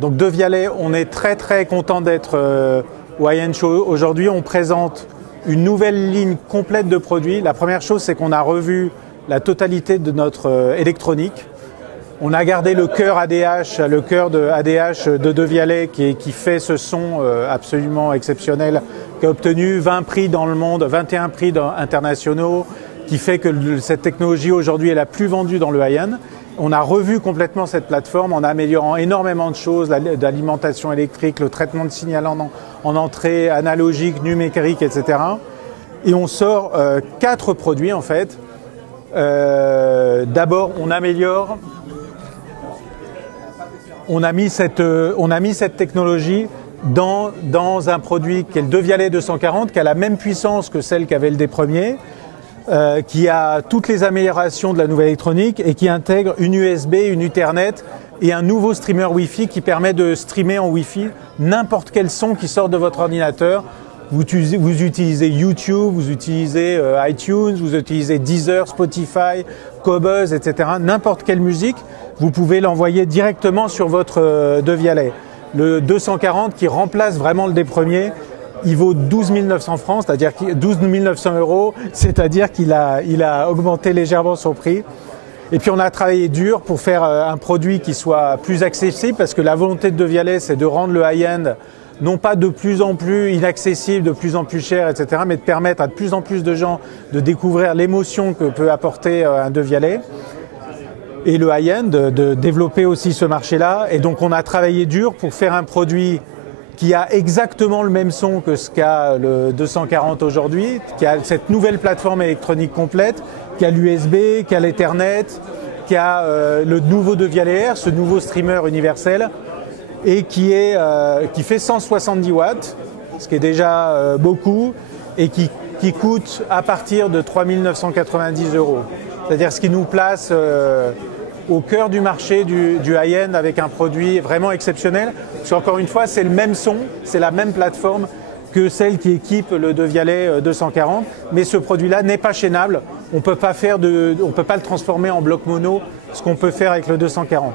Donc De Vialet, on est très content d'être au High End Show. Aujourd'hui, on présente une nouvelle ligne complète de produits. La première chose, c'est qu'on a revu la totalité de notre électronique. On a gardé le cœur ADH, le cœur de ADH de Vialet qui fait ce son absolument exceptionnel, qui a obtenu 20 prix dans le monde, 21 prix internationaux, qui fait que cette technologie aujourd'hui est la plus vendue dans le high-end. On a revu complètement cette plateforme en améliorant énormément de choses, l'alimentation électrique, le traitement de signal en entrée, analogique, numérique, etc. Et on sort 4 produits en fait. D'abord, on améliore. On a mis cette technologie dans un produit qui est le De Vialet 240, qui a la même puissance que celle qu'avait le des premiers, qui a toutes les améliorations de la nouvelle électronique et qui intègre une USB, une Ethernet et un nouveau streamer Wi-Fi qui permet de streamer en Wi-Fi n'importe quel son qui sort de votre ordinateur. Vous utilisez YouTube, vous utilisez iTunes, vous utilisez Deezer, Spotify, Qobuz, etc. N'importe quelle musique, vous pouvez l'envoyer directement sur votre De Vialet. Le 240 qui remplace vraiment le des premiers, il vaut 12 900 francs, c'est-à-dire 12 900 €, c'est-à-dire qu'il a augmenté légèrement son prix. Et puis on a travaillé dur pour faire un produit qui soit plus accessible, parce que la volonté de De Vialet, c'est de rendre le high-end non pas de plus en plus inaccessible, de plus en plus cher, etc., mais de permettre à de plus en plus de gens de découvrir l'émotion que peut apporter un De Vialet. Et le high-end, de développer aussi ce marché-là. Et donc on a travaillé dur pour faire un produit qui a exactement le même son que ce qu'a le 240 aujourd'hui, qui a cette nouvelle plateforme électronique complète, qui a l'USB, qui a l'Ethernet, qui a le nouveau De Vialet Air, ce nouveau streamer universel, et qui fait 170 watts, ce qui est déjà beaucoup, et qui coûte à partir de 3 990 €. C'est-à-dire ce qui nous place au cœur du marché du high-end avec un produit vraiment exceptionnel. Parce qu'encore une fois, c'est le même son, c'est la même plateforme que celle qui équipe le De Vialet 240, mais ce produit-là n'est pas chaînable. On peut pas le transformer en bloc mono, ce qu'on peut faire avec le 240.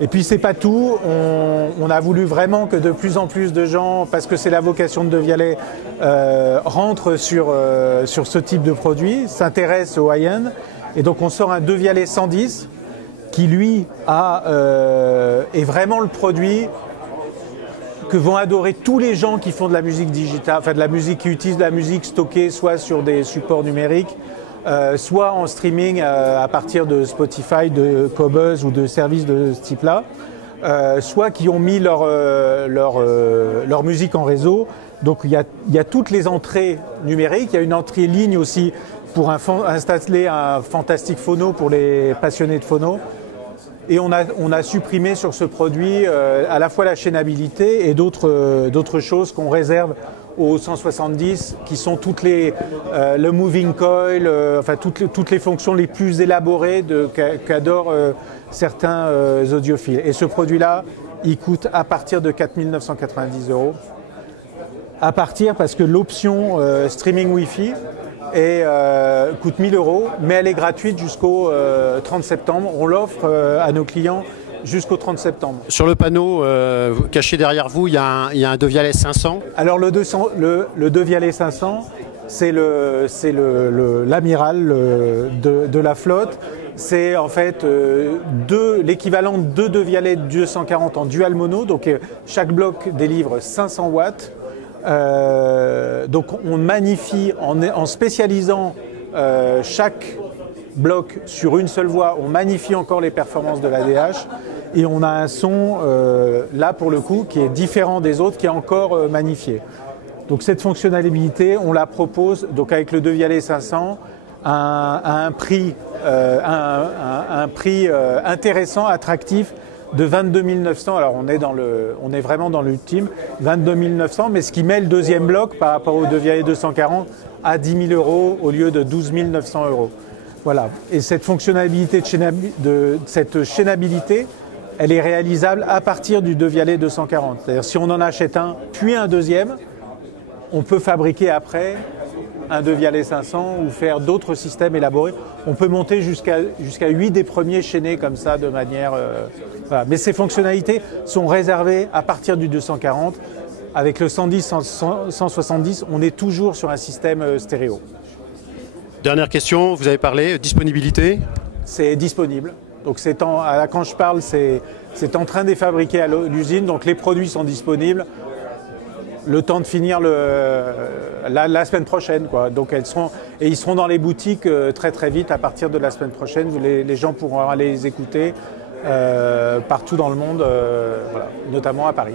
Et puis c'est pas tout, on a voulu vraiment que de plus en plus de gens, parce que c'est la vocation de De Vialet, rentrent sur ce type de produit, s'intéressent au high-end. Et donc on sort un De Vialet 110 qui lui est vraiment le produit que vont adorer tous les gens qui font de la musique digitale, enfin de la musique qui utilisent de la musique stockée soit sur des supports numériques, soit en streaming à partir de Spotify, de Qobuz ou de services de ce type-là, soit qui ont mis leur musique en réseau. Donc il y a toutes les entrées numériques, il y a une entrée ligne aussi pour installer un fantastique phono pour les passionnés de phono. Et on a supprimé sur ce produit à la fois la chaînabilité et d'autres choses qu'on réserve aux 170, qui sont le moving coil, enfin toutes les fonctions les plus élaborées qu'adorent certains audiophiles. Et ce produit-là, il coûte à partir de 4 990 €. À partir parce que l'option streaming Wi-Fi coûte 1 000 €, mais elle est gratuite jusqu'au 30 septembre. On l'offre à nos clients jusqu'au 30 septembre. Sur le panneau caché derrière vous, il y a un De Vialet 500. Alors le De Vialet 500, c'est l'amiral de la flotte. C'est en fait l'équivalent de 2 De Vialet 240 en dual mono. Donc chaque bloc délivre 500 watts. Donc on magnifie en spécialisant chaque bloc sur une seule voix, on magnifie encore les performances de l'ADH et on a un son là pour le coup qui est différent des autres, qui est encore magnifié. Donc cette fonctionnalité, on la propose donc avec le De Vialet 500 à un prix intéressant, attractif, de 22 900, alors on est vraiment dans l'ultime, 22 900, mais ce qui met le deuxième bloc par rapport au De Vialet 240 à 10 000 € au lieu de 12 900 €. Voilà. Et cette fonctionnalité cette chaînabilité, elle est réalisable à partir du De Vialet 240. C'est-à-dire si on en achète un, puis un deuxième, on peut fabriquer après un Devialet 500 ou faire d'autres systèmes élaborés. On peut monter jusqu'à 8 des premiers chaînés comme ça de manière... voilà. Mais ces fonctionnalités sont réservées à partir du 240. Avec le 110, 170, on est toujours sur un système stéréo. Dernière question, vous avez parlé, disponibilité? C'est disponible. Donc quand je parle, c'est en train de les fabriquer à l'usine, donc les produits sont disponibles. Le temps de finir la semaine prochaine, quoi. Donc ils seront dans les boutiques très très vite à partir de la semaine prochaine. Les gens pourront aller les écouter partout dans le monde, voilà, notamment à Paris.